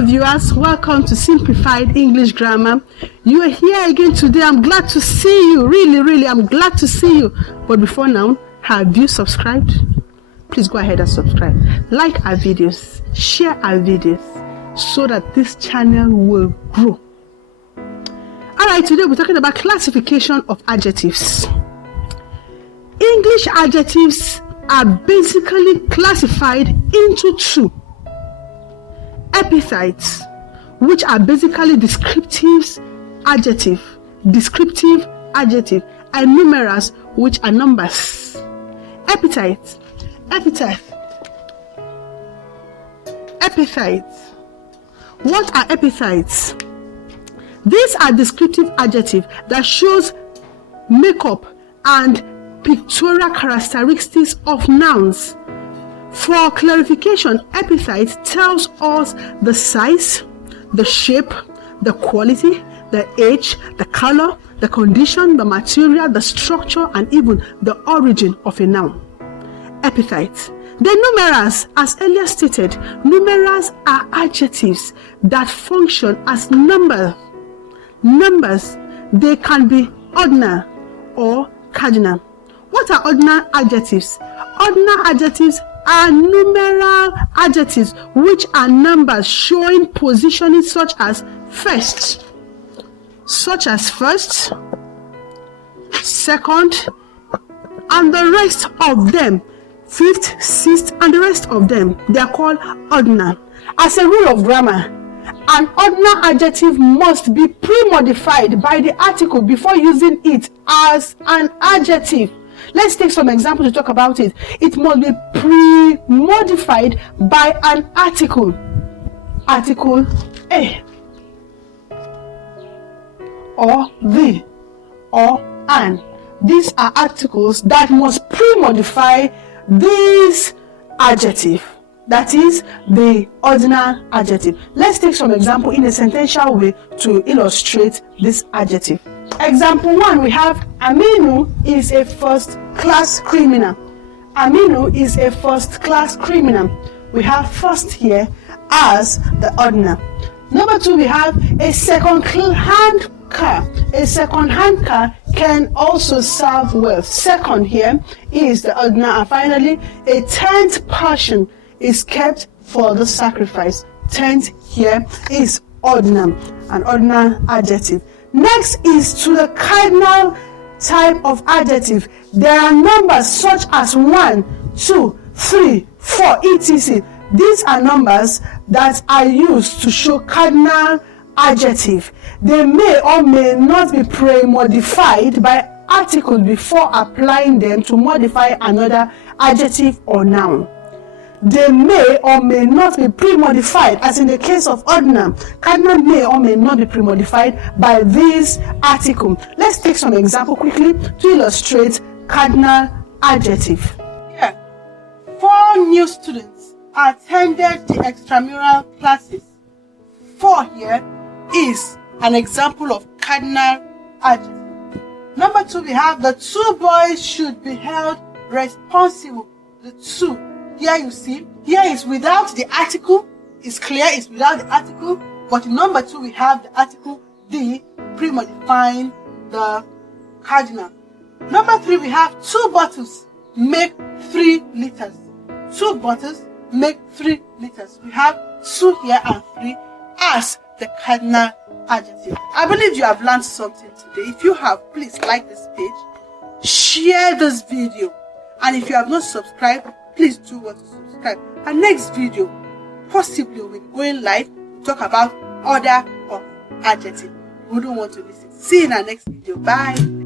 Hello viewers, welcome to Simplified English Grammar. You are here again today. I'm glad to see you. Really, I'm glad to see you. But before now, have you subscribed? Please go ahead and subscribe. Like our videos, share our videos so that this channel will grow. Alright, today we're talking about classification of adjectives. English adjectives are basically classified into two. Epithets, which are basically descriptive adjective, and numerals, which are numbers. Epithets. What are epithets? These are descriptive adjectives that shows makeup and pictorial characteristics of nouns. For clarification, epithet tells us the size, the shape, the quality, the age, the color, the condition, the material, the structure, and even the origin of a noun. Epithets. The numerals, as earlier stated, numerals are adjectives that function as numbers. They can be ordinal or cardinal. What are ordinal adjectives? Ordinal adjectives are numeral adjectives which are numbers showing positioning such as first, second, and the rest of them, fifth, sixth, and the rest of them. They are called ordinal. As a rule of grammar, an ordinal adjective must be pre-modified by the article before using it as an adjective. Let's take some examples to talk about it. It must be pre-modified by an article. Article A, or the, or an. These are articles that must pre-modify this adjective. That is the ordinal adjective. Let's take some example in a sentential way to illustrate this adjective. Example 1, we have Aminu is a first-class criminal. Aminu is a first-class criminal. We have first here as the ordinal. Number 2, we have a second-hand car. A second-hand car can also serve well. Second here is the ordinal. And finally, a 10th portion is kept for the sacrifice. 10th here is ordinal, an ordinal adjective. Next is to the cardinal type of adjective. There are numbers such as 1, 2, 3, 4, etc. These are numbers that are used to show cardinal adjective. They may or may not be pre-modified by articles before applying them to modify another adjective or noun. They may or may not be pre-modified, as in the case of ordinal. Cardinal may or may not be pre-modified by this article. Let's take some example quickly to illustrate cardinal adjective. Here, 4 new students attended the extramural classes. 4 here is an example of cardinal adjective. Number 2, we have the 2 boys should be held responsible. The 2. Here you see, here is without the article. It's clear it's without the article. But in number 2, we have the article the pre-modifying the cardinal. Number 3, we have 2 bottles make 3 liters. 2 bottles make 3 liters. We have 2 here and 3 as the cardinal adjective. I believe you have learned something today. If you have, please like this page, share this video, and if you have not subscribed, please do want to subscribe. And next video, possibly we'll be going live to talk about order of adjective. We don't want to miss it. See you in our next video. Bye.